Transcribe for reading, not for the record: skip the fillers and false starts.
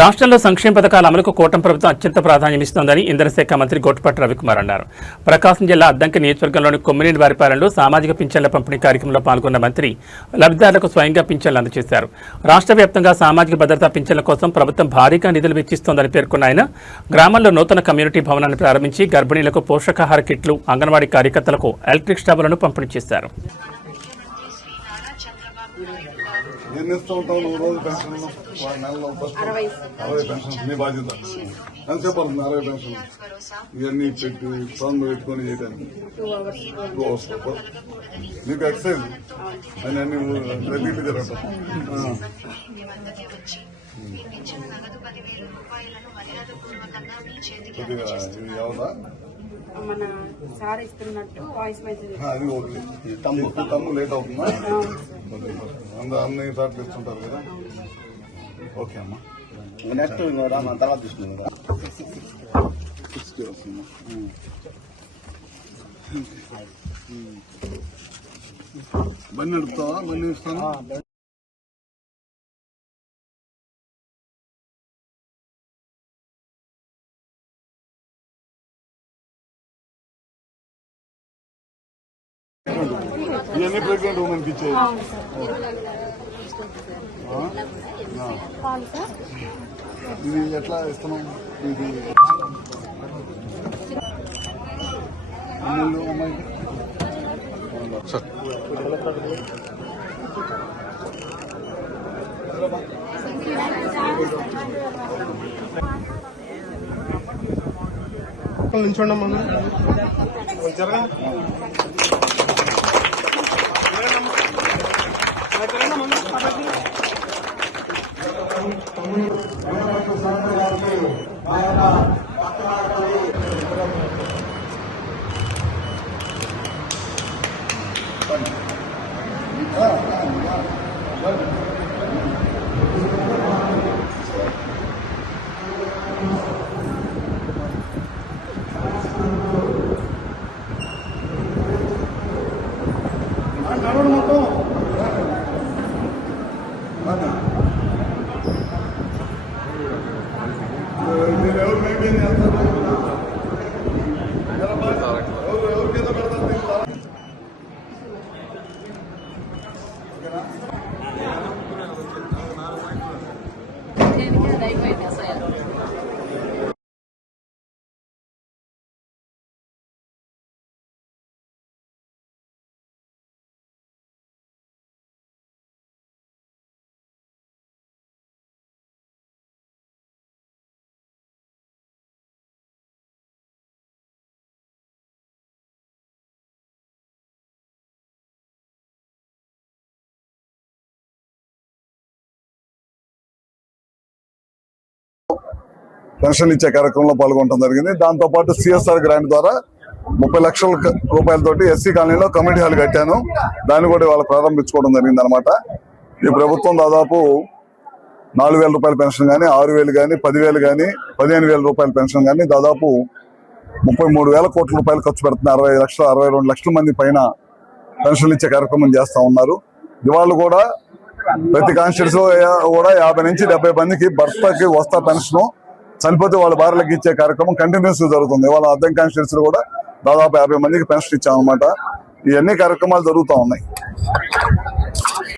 రాష్ట్రంలో సంక్షేమ పథకాల అమలుకు కూటమి ప్రభుత్వం అత్యంత ప్రాధాన్యమిస్తోందని ఇంధనశాఖ మంత్రి గొట్టిపాటి రవికుమార్ అన్నారు. ప్రకాశం జిల్లా అద్దంకి నియోజకవర్గంలోని కొమ్మినేని వారిపాలెంలో సామాజిక పింఛన్ల పంపిణీ కార్యక్రమంలో పాల్గొన్న మంత్రి లబ్ధిదారులకు స్వయంగా పింఛన్లు అందజేశారు. రాష్ట్ర వ్యాప్తంగా సామాజిక భద్రతా పింఛన్ల కోసం ప్రభుత్వం భారీగా నిధులు వెచ్చిస్తోందని పేర్కొన్న ఆయన గ్రామాల్లో నూతన కమ్యూనిటీ భవనాన్ని ప్రారంభించి గర్భిణీలకు పోషకాహార కిట్లు, అంగన్వాడీ కార్యకర్తలకు ఎలక్ట్రిక్ స్టవ్లను పంపిణీ చేశారు. ఎన్ని ఇస్తూ ఉంటావు నువ్వు రోజు పెన్షన్లు? నెలలో 60 పెన్షన్ నీ బాధ్యత. ఎంతసేపు అవుతుంది 60 పెన్షన్? ఇవన్నీ పెట్టి సౌండ్ పెట్టుకొని చేయడానికి 2 hours నీకు ఎక్సైజ్ అని అన్ని రెగ్యులర్ జరగటం. ఇది ఎవరా అది ఓకే. తమ్ము లేట్ అవుతుందా? అన్ని సార్లు ఇస్తుంటారు కదా. ఓకే అమ్మా, నెక్స్ట్ మన తర్వాత తీసుకున్నాం. 60 వస్తుందా? బండి నడుపుతావా? బండి ఇస్తాను. ఇవన్నీ ప్రెగ్నెంట్ ఉమెన్కి ఇచ్చేది. ఇది ఎట్లా ఇస్తున్నాం? ఇది అమ్మాయికి నిల్చోండి అమ్మా. పెన్షన్ ఇచ్చే కార్యక్రమంలో పాల్గొనడం జరిగింది. దాంతోపాటు CSR గ్రాంట్ ద్వారా 30 లక్షల రూపాయలతోటి ఎస్సీ కాలనీలో కమ్యూనిటీ హాల్ కట్టాను. దాన్ని కూడా వాళ్ళు ప్రారంభించుకోవడం జరిగింది అనమాట. ఈ ప్రభుత్వం దాదాపు 4,000 రూపాయల పెన్షన్ కానీ, 6,000 కానీ, 10,000 కానీ, 15,000 రూపాయల పెన్షన్ కానీ దాదాపు 33,000 కోట్ల రూపాయలు ఖర్చు పెడుతుంది. 62 లక్షల మంది పైన పెన్షన్లు ఇచ్చే కార్యక్రమం చేస్తా ఉన్నారు. ఇవాళ కూడా ప్రతి కాన్స్టిట్యూన్సీ కూడా 50 నుంచి 70 మందికి భర్తకి వస్తా పెన్షన్, చనిపోతే వాళ్ళ భార్యలకు ఇచ్చే కార్యక్రమం కంటిన్యూస్ జరుగుతుంది. వాళ్ళ అద్దెం కాన్స్టిట్యూన్సీలో కూడా దాదాపు 50 మందికి పెన్షన్ ఇచ్చామన్నమాట. ఇవన్నీ కార్యక్రమాలు జరుగుతూ ఉన్నాయి.